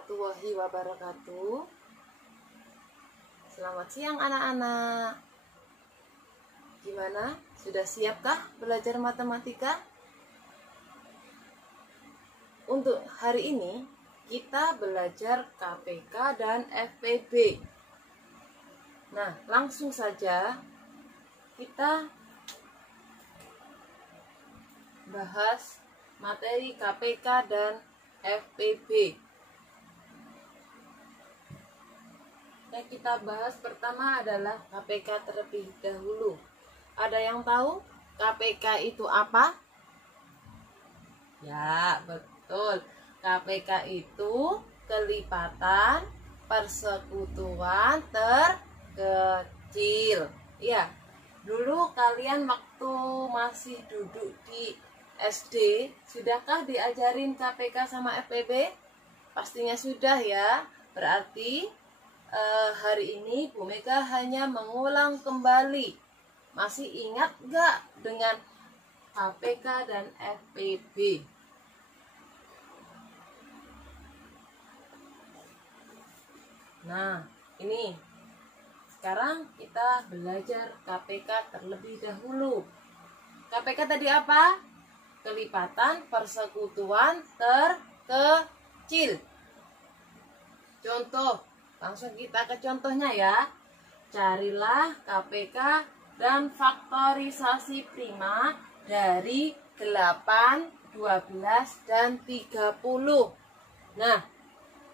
warahmatullahi wabarakatuh. Selamat siang anak-anak. Gimana? Sudah siapkah belajar matematika? Untuk hari ini kita belajar KPK dan FPB. Nah, langsung saja kita bahas materi KPK dan FPB. Yang kita bahas pertama adalah KPK terlebih dahulu. Ada yang tahu KPK itu apa? Ya, betul. KPK itu kelipatan persekutuan terkecil. Ya, dulu kalian waktu masih duduk di SD, sudahkah diajarin KPK sama FPB? Pastinya sudah ya. Berarti hari ini Bu Mega hanya mengulang kembali. Masih ingat gak dengan KPK dan FPB? Nah, ini sekarang kita belajar KPK terlebih dahulu. KPK tadi apa? Kelipatan persekutuan terkecil. Contoh, langsung kita ke contohnya ya. Carilah KPK dan faktorisasi prima dari 8, 12, dan 30. Nah,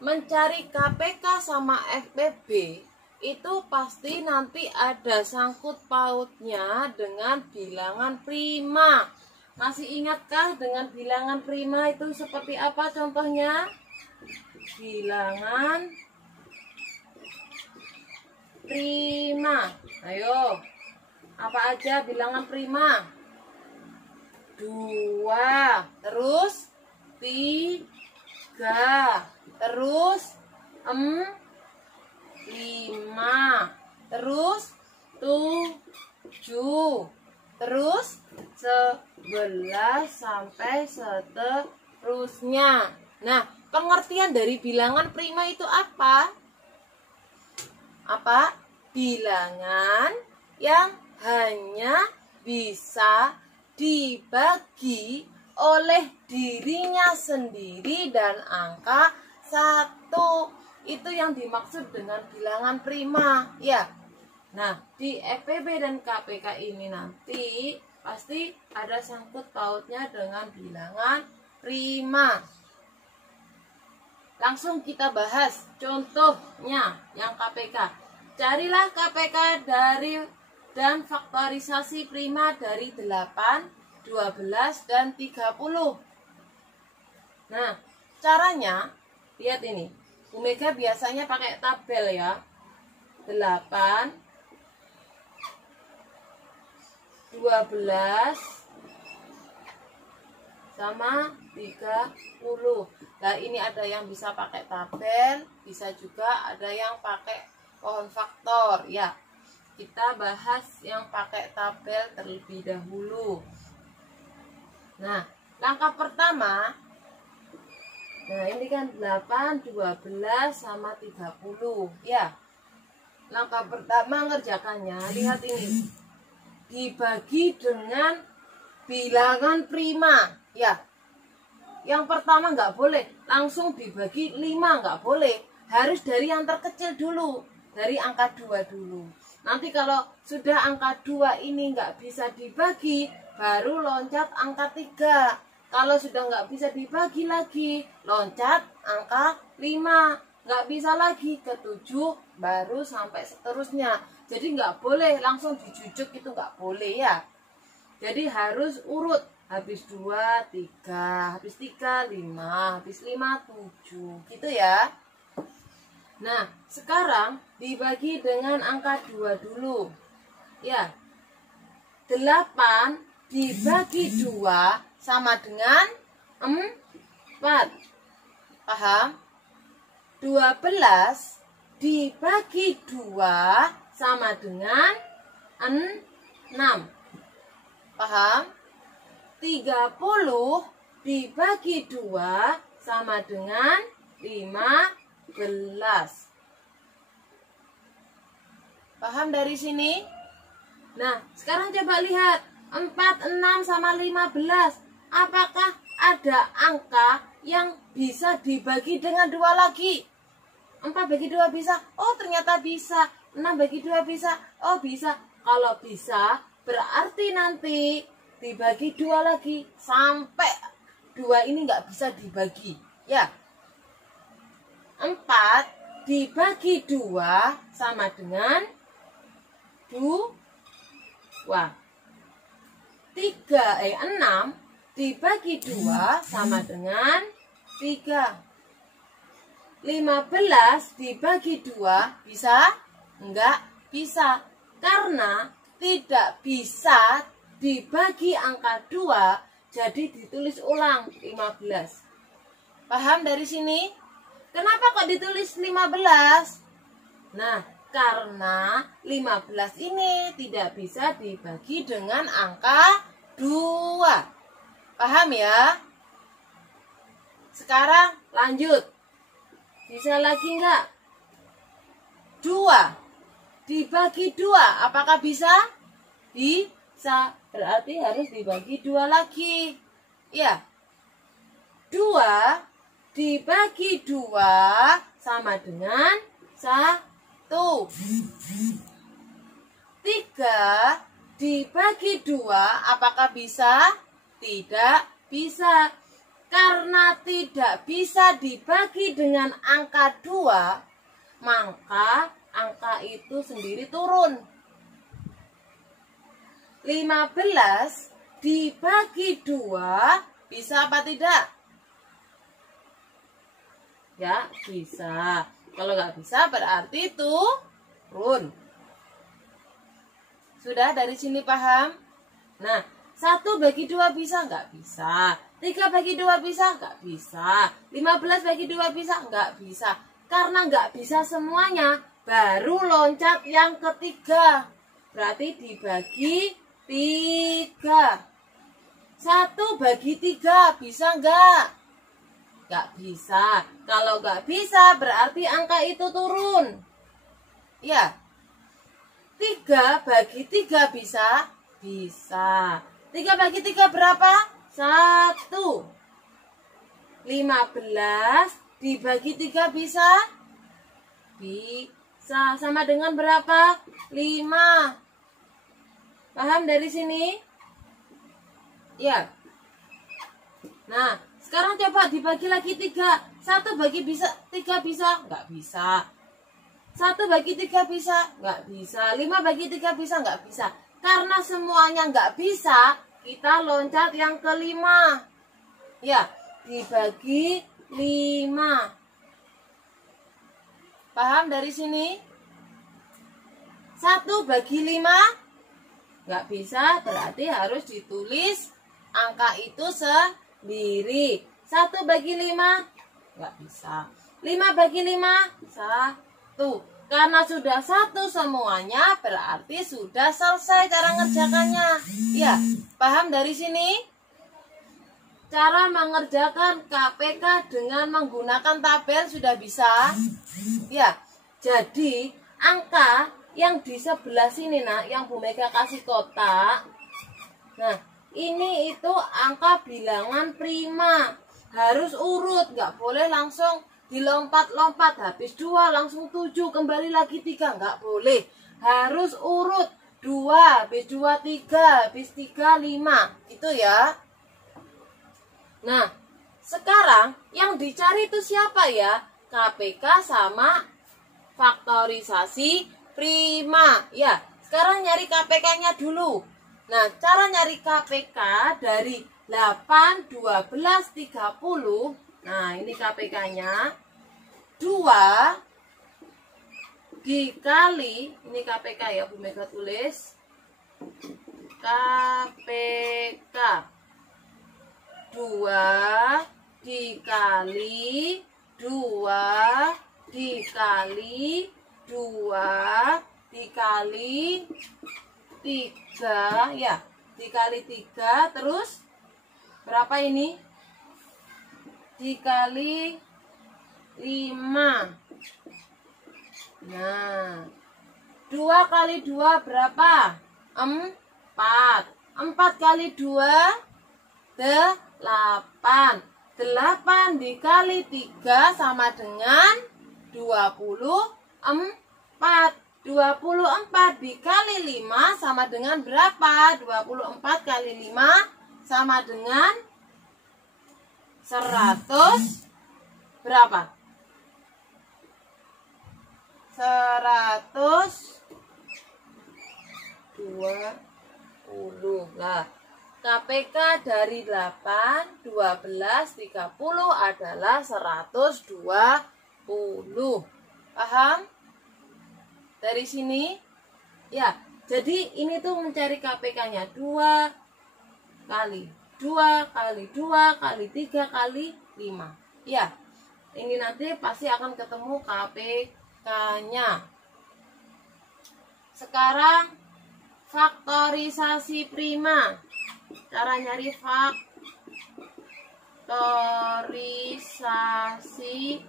mencari KPK sama FPB itu pasti nanti ada sangkut pautnya dengan bilangan prima. Masih ingatkah dengan bilangan prima itu seperti apa contohnya? Bilangan prima. Ayo, apa aja bilangan prima? 2, terus 3, terus 5, terus 7, terus 11 sampai seterusnya. Nah, pengertian dari bilangan prima itu apa? Apa? Bilangan yang hanya bisa dibagi oleh dirinya sendiri dan angka 1. Itu yang dimaksud dengan bilangan prima, ya. Nah, di FPB dan KPK ini nanti pasti ada sangkut pautnya dengan bilangan prima. Langsung kita bahas contohnya yang KPK. Carilah KPK dan faktorisasi prima dari 8, 12, dan 30. Nah, caranya, lihat ini. Bu Mega biasanya pakai tabel ya. 8, 12 sama 30. Nah, ini ada yang bisa pakai tabel, bisa juga ada yang pakai pohon faktor ya. Kita bahas yang pakai tabel terlebih dahulu. Nah, langkah pertama, nah ini kan 8, 12 sama 30 ya. Langkah pertama ngerjakannya, lihat ini. Dibagi dengan bilangan prima ya. Yang pertama nggak boleh langsung dibagi 5, nggak boleh. Harus dari yang terkecil dulu, dari angka 2 dulu. Nanti kalau sudah angka 2 ini nggak bisa dibagi, baru loncat angka 3. Kalau sudah nggak bisa dibagi lagi, loncat angka 5. Nggak bisa lagi ke 7, baru sampai seterusnya. Jadi nggak boleh langsung dijujuk, itu nggak boleh ya. Jadi harus urut. Habis 2, 3, habis 3, 5, habis 5, 7. Gitu ya. Nah, sekarang dibagi dengan angka 2 dulu. Ya. 8 dibagi 2 sama dengan 4. Paham? 12 dibagi 2 sama dengan 6. Paham? 30 dibagi 2 sama dengan 15. Paham dari sini? Nah, sekarang coba lihat 4, 6 sama 15. Apakah ada angka yang bisa dibagi dengan 2 lagi? 4 bagi 2 bisa? Oh, ternyata bisa. 6 bagi 2 bisa? Oh, bisa. Kalau bisa, berarti nanti dibagi 2 lagi sampai 2 ini nggak bisa dibagi. Ya. 4 dibagi 2 sama dengan 2. 6 dibagi 2 sama dengan 3. 15 dibagi 2 bisa? Enggak bisa. Karena tidak bisa dibagi angka 2, jadi ditulis ulang 15. Paham dari sini? Kenapa kok ditulis 15? Nah, karena 15 ini tidak bisa dibagi dengan angka 2. Paham ya? Sekarang lanjut. Bisa lagi enggak? 2 dibagi 2. Apakah bisa? Bisa. Berarti harus dibagi 2 lagi. Ya. 2 dibagi 2 sama dengan 1. 3 dibagi 2. Apakah bisa? Tidak bisa. Karena tidak bisa dibagi dengan angka 2, maka angka itu sendiri turun. 15 dibagi 2 bisa apa tidak? Ya, bisa. Kalau nggak bisa berarti turun. Sudah dari sini paham? Nah, 1 bagi 2 bisa? Nggak bisa. 3 bagi 2 bisa? Nggak bisa. 15 bagi 2 bisa? Nggak bisa. Karena nggak bisa semuanya, baru loncat yang ketiga. Berarti dibagi 3. 1 bagi 3 bisa nggak? Nggak bisa. Kalau nggak bisa berarti angka itu turun. Ya. 3 bagi 3 bisa? Bisa. 3 bagi 3 berapa? 1. 15 dibagi 3 bisa? Bisa. Sama dengan berapa? 5. Paham dari sini? Ya. Nah, sekarang coba dibagi lagi 3. 1 bagi 3 bisa? Nggak bisa. 1 bagi 3 bisa? Nggak bisa. 5 bagi 3 bisa? Nggak bisa. Karena semuanya nggak bisa, kita loncat yang kelima. Ya, dibagi 5. Paham dari sini? 1 bagi 5 nggak bisa, berarti harus ditulis angka itu sendiri. 1 bagi 5 nggak bisa. 5 bagi 5 1. Karena sudah 1 semuanya, berarti sudah selesai cara ngerjakannya. Ya, paham dari sini? Cara mengerjakan KPK dengan menggunakan tabel sudah bisa? Ya, jadi angka yang di sebelah sini, nah, yang Bu Mega kasih kotak. Nah, ini itu angka bilangan prima. Harus urut, nggak boleh langsung dilompat-lompat, habis 2 langsung 7, kembali lagi 3, nggak boleh. Harus urut 2, habis 2 3, habis 3 5, gitu ya. Nah, sekarang yang dicari itu siapa ya? KPK sama faktorisasi prima. Ya, sekarang nyari KPK-nya dulu. Nah, cara nyari KPK dari 8, 12, 30. Nah, ini KPK-nya. 2 dikali, ini KPK ya, Bu Mega tulis. KPK 2 dikali 2 dikali 2 dikali 3 ya, dikali 3, terus berapa ini? Dikali 5. Nah, 2 kali 2 berapa? 4. 4 kali 2 8. 8 dikali 3 sama dengan 24. 24 dikali 5 sama dengan berapa? 24 kali 5 sama dengan 100 berapa? 120. Nah, KPK dari 8, 12, 30 adalah 120. Paham? Dari sini ya, jadi ini tuh mencari KPK-nya 2 kali 2 kali 2 kali 3 kali 5. Ya, ini nanti pasti akan ketemu KPK-nya. Sekarang faktorisasi prima. Cara nyari faktorisasi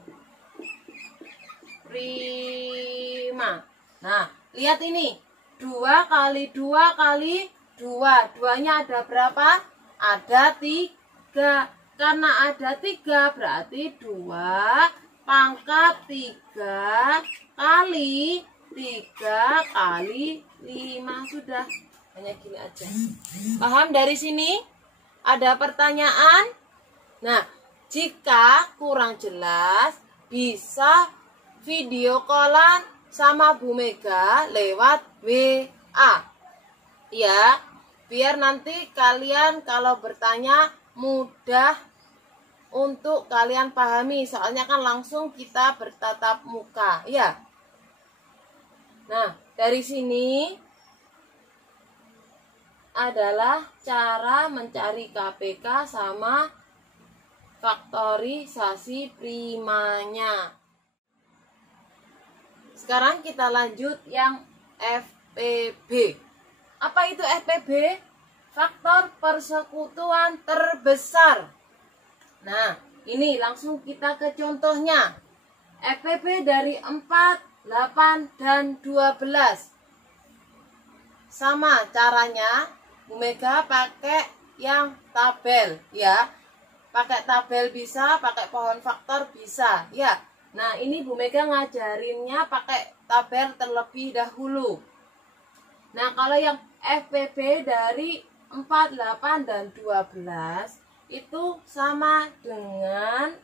prima. Nah, lihat ini. 2 kali 2 kali 2. 2-nya ada berapa? Ada 3. Karena ada 3 berarti 2 pangkat 3 kali 3 kali 5. Sudah. Hanya gini aja. Paham dari sini? Ada pertanyaan? Nah, jika kurang jelas bisa video callan sama Bu Mega lewat WA. Ya, biar nanti kalian kalau bertanya mudah untuk kalian pahami. Soalnya kan langsung kita bertatap muka, ya. Nah, dari sini adalah cara mencari KPK sama faktorisasi primanya. Sekarang kita lanjut yang FPB. Apa itu FPB? Faktor persekutuan terbesar. Nah, ini langsung kita ke contohnya. FPB dari 4, 8, dan 12. Sama caranya, Bu Mega pakai yang tabel, ya. Pakai tabel bisa, pakai pohon faktor bisa, ya. Nah, ini Bu Mega ngajarinnya pakai tabel terlebih dahulu. Nah, kalau yang FPB dari 4, 8, dan 12 itu sama dengan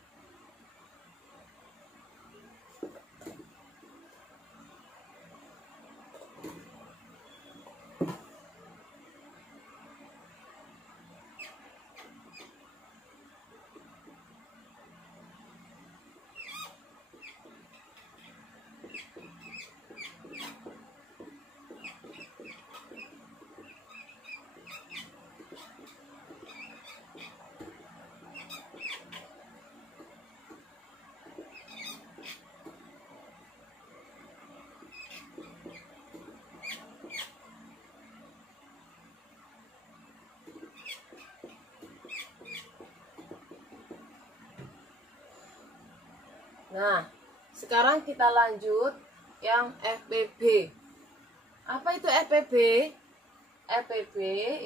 Nah, sekarang kita lanjut yang FPB. Apa itu FPB? FPB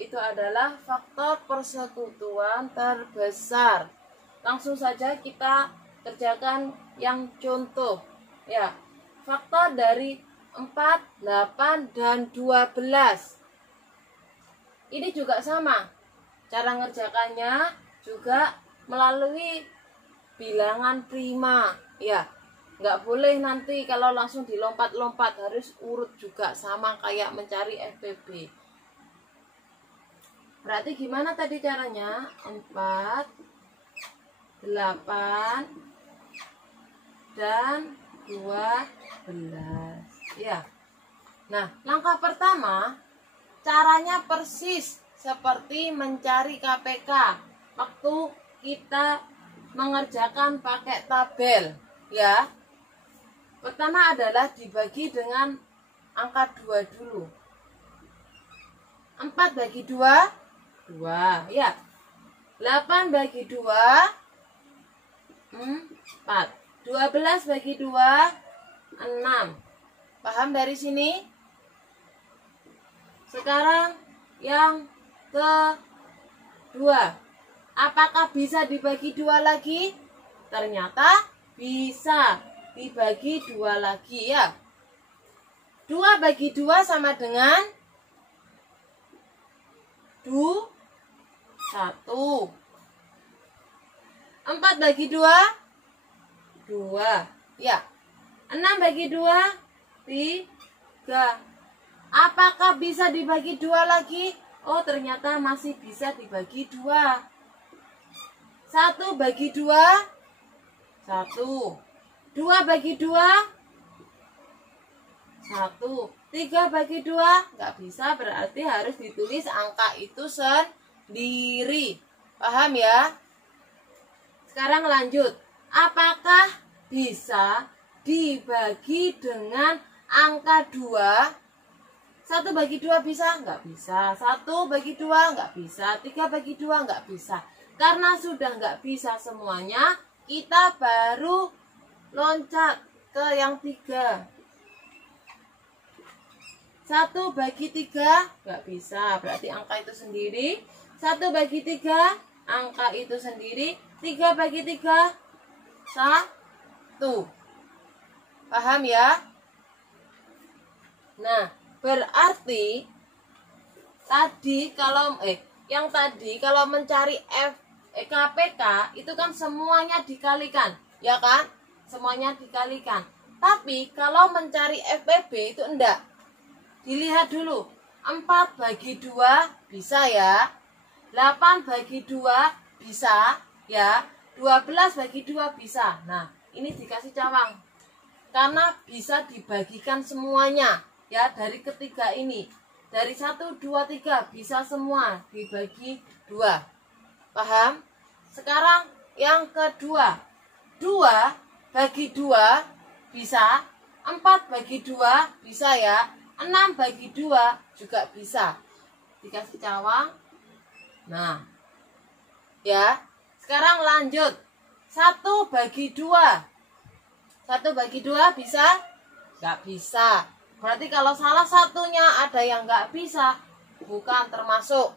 itu adalah faktor persekutuan terbesar. Langsung saja kita kerjakan yang contoh. Ya, faktor dari 4, 8, dan 12. Ini juga sama. Cara ngerjakannya juga melalui bilangan prima. Ya, nggak boleh nanti kalau langsung dilompat-lompat, harus urut juga sama kayak mencari FPB. Berarti gimana tadi caranya? 4, 8, dan 12. Ya. Nah, langkah pertama caranya persis seperti mencari KPK waktu kita mengerjakan pakai tabel, ya. Pertama adalah dibagi dengan angka 2 dulu. 4 bagi 2, 2, ya. 8 bagi 2, 4. 12 bagi 2, 6. Paham dari sini? Sekarang yang kedua. Apakah bisa dibagi 2 lagi? Ternyata bisa dibagi 2 lagi ya. 2 bagi 2 sama dengan 1. 4 bagi 2, 2. Ya. 6 bagi 2, 3. Apakah bisa dibagi 2 lagi? Oh, ternyata masih bisa dibagi 2. 1 bagi 2, 1. 2 bagi 2, 1. 3 bagi 2, nggak bisa, berarti harus ditulis angka itu sendiri. Paham ya? Sekarang lanjut. Apakah bisa dibagi dengan angka 2? 1 bagi 2 bisa? Nggak bisa. 1 bagi 2 nggak bisa. 3 bagi 2 nggak bisa. Karena sudah nggak bisa semuanya, kita baru loncat ke yang 3. 1 bagi 3 nggak bisa. Berarti angka itu sendiri. 1 bagi 3, angka itu sendiri. 3 bagi 3, 1. Paham ya? Nah, berarti tadi kalau kalau mencari KPK itu kan semuanya dikalikan, ya kan? Semuanya dikalikan. Tapi kalau mencari FPB itu enggak. Dilihat dulu. 4 bagi 2 bisa ya. 8 bagi 2 bisa ya. 12 bagi 2 bisa. Nah, ini dikasih cawang. Karena bisa dibagikan semuanya. Ya, dari ketiga ini. Dari 1, 2, 3 bisa semua dibagi 2. Paham? Sekarang yang kedua. 2 bagi 2 bisa. 4 bagi 2 bisa ya. 6 bagi 2 juga bisa. Dikasih cawang. Nah. Ya. Sekarang lanjut. 1 bagi 2. 1 bagi 2 bisa? Nggak bisa. Berarti kalau salah satunya ada yang nggak bisa, bukan termasuk.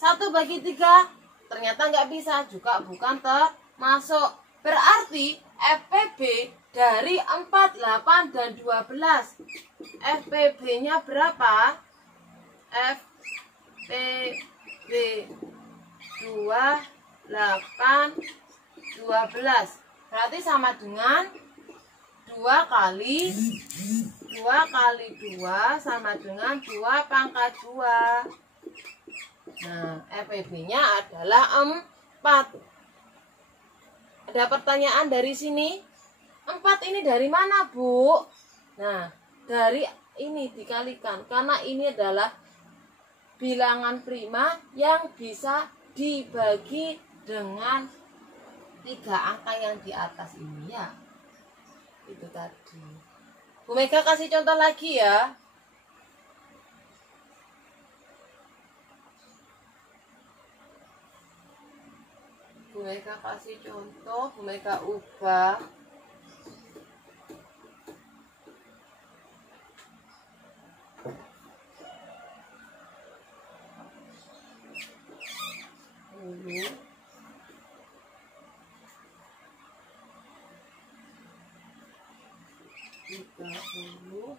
1 bagi 3 ternyata nggak bisa, juga bukan termasuk. Berarti FPB dari 4, 8, dan 12. FPB-nya berapa? FPB 2, 8, 12. Berarti sama dengan 2 kali 2 sama dengan 2 pangkat 2. Nah, FPB-nya adalah 4. Ada pertanyaan dari sini? 4 ini dari mana, Bu? Nah, dari ini dikalikan. Karena ini adalah bilangan prima yang bisa dibagi dengan 3 angka yang di atas ini ya. Itu tadi. Bu Mega kasih contoh lagi ya. Bu Mega kasih contoh, Bu Mega ubah. Dulu. 30,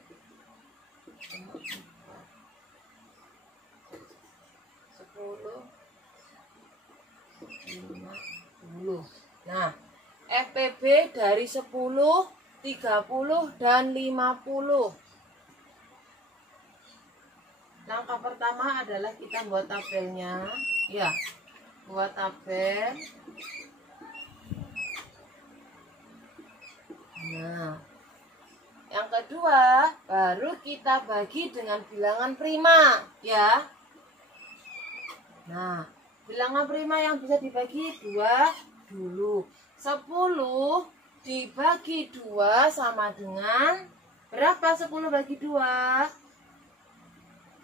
10, 50. Nah, FPB dari 10, 30, dan 50. Langkah pertama adalah kita buat tabelnya. Ya, buat tabel. Nah, yang kedua, baru kita bagi dengan bilangan prima, ya. Nah, bilangan prima yang bisa dibagi 2 dulu. 10 dibagi 2 sama dengan berapa? 10 bagi 2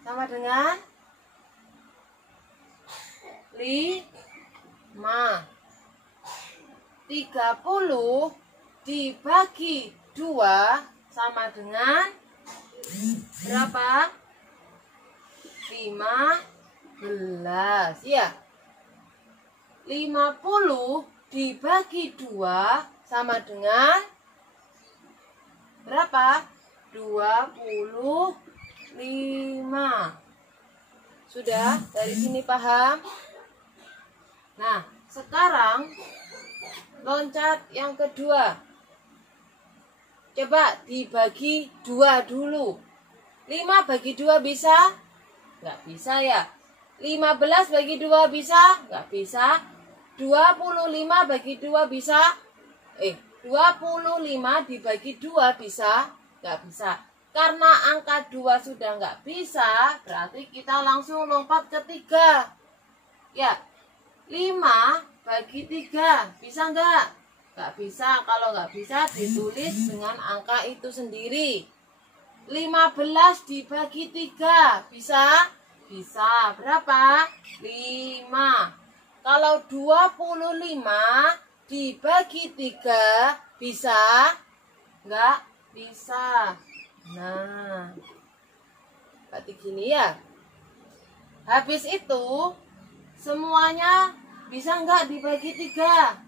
sama dengan 5. 30 dibagi 2 sama dengan berapa? 15 ya. 50 dibagi 2 sama dengan berapa? 25. Sudah? Dari sini paham? Nah, sekarang loncat yang kedua. Coba dibagi 2 dulu. 5 bagi 2 bisa? Nggak bisa ya. 15 bagi 2 bisa? Nggak bisa. 25 bagi 2 bisa? 25 dibagi 2 bisa? Nggak bisa. Karena angka 2 sudah nggak bisa, berarti kita langsung lompat ke 3. Ya, 5 bagi 3, bisa nggak? Nggak bisa. Kalau nggak bisa, ditulis dengan angka itu sendiri. 15 dibagi 3, bisa? Bisa. Berapa? 5. Kalau 25 dibagi 3, bisa? Nggak bisa. Nah, berarti gini ya. Habis itu, semuanya bisa nggak dibagi 3?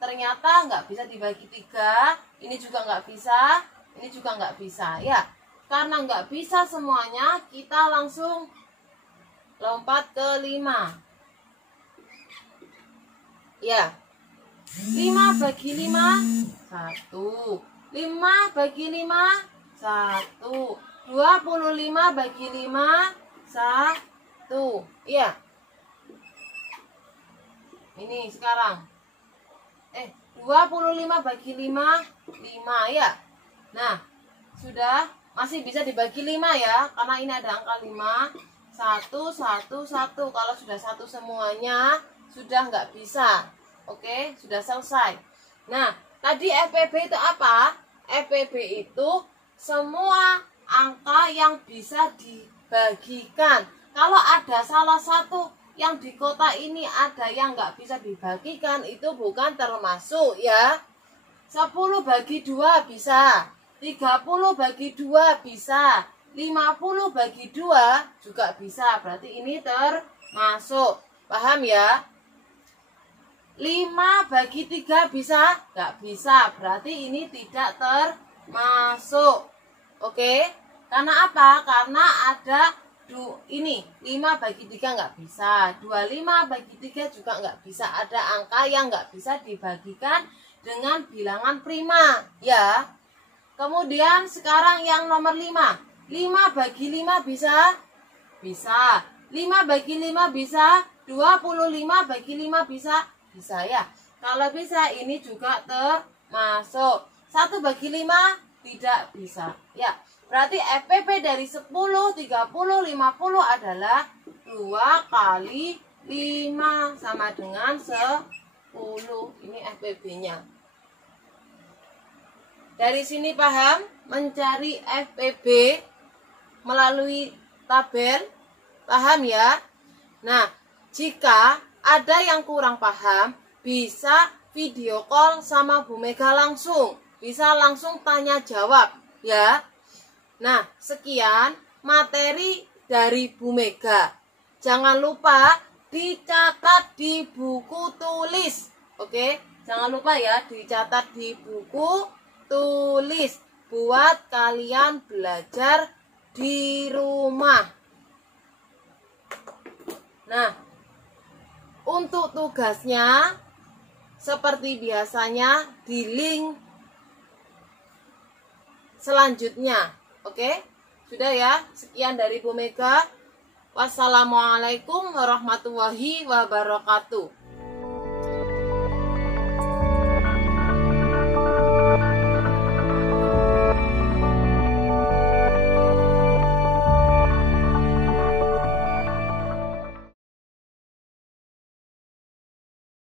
Ternyata nggak bisa dibagi 3. Ini juga nggak bisa. Ini juga nggak bisa ya. Karena nggak bisa semuanya, kita langsung lompat ke 5. Ya. 5 bagi 5, 1. 5 bagi 5, 1. 25 bagi 5, 1. Iya. Ini sekarang. 25 bagi 5, 5 ya. Nah, sudah. Masih bisa dibagi 5 ya. Karena ini ada angka 5. 1, 1, 1. Kalau sudah 1 semuanya, sudah nggak bisa. Oke, sudah selesai. Nah, tadi FPB itu apa? FPB itu semua angka yang bisa dibagikan. Kalau ada salah satu yang di kotak ini ada yang nggak bisa dibagikan, itu bukan termasuk ya. 10 bagi 2 bisa. 30 bagi 2 bisa. 50 bagi 2 juga bisa. Berarti ini termasuk. Paham ya? 5 bagi 3 bisa? Nggak bisa. Berarti ini tidak termasuk. Oke? Karena apa? Karena ada ini 5 bagi 3 nggak bisa. 25 bagi 3 juga nggak bisa. Ada angka yang nggak bisa dibagikan dengan bilangan prima. Ya. Kemudian sekarang yang nomor 5. 5 bagi 5 bisa? Bisa. 5 bagi 5 bisa? 25 bagi 5 bisa? Bisa ya. Kalau bisa ini juga termasuk. 1 bagi 5 tidak bisa. Ya. Berarti FPP dari 10, 30, 50 adalah 2 kali 5 sama dengan 10. Ini FPB-nya. Dari sini paham? Mencari FPB melalui tabel. Paham ya? Nah, jika ada yang kurang paham, bisa video call sama Bu Mega langsung. Bisa langsung tanya jawab ya. Nah, sekian materi dari Bu Mega. Jangan lupa dicatat di buku tulis. Oke, jangan lupa ya dicatat di buku tulis buat kalian belajar di rumah. Nah, untuk tugasnya seperti biasanya di link selanjutnya. Oke, sudah ya. Sekian dari Bu Mega. Wassalamualaikum warahmatullahi wabarakatuh.